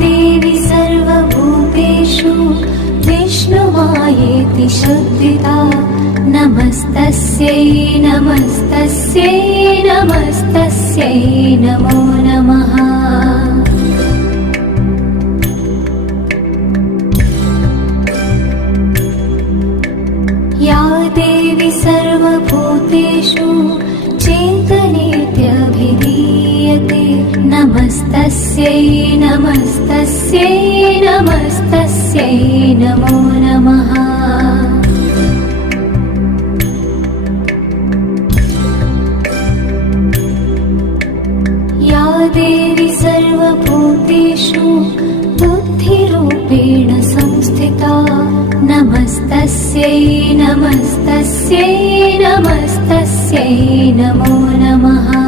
देवी सर्वभूतेषु विष्णुमायेति शुद्धिता नमस्तस्यै नमस्तस्यै नमस्तस्यै नमो नमः। या देवी सर्वभूतेषु चेतनेत्यभिधीयते नमस्तस्यै नमस्तस्यै नमस्तस्यै नमो नमः। या देवी सर्वभूतेषु बुद्धिरूपेण संस्थिता नमस्तस्यै नमस्तस्यै नमस्तस्यै नमो नमः।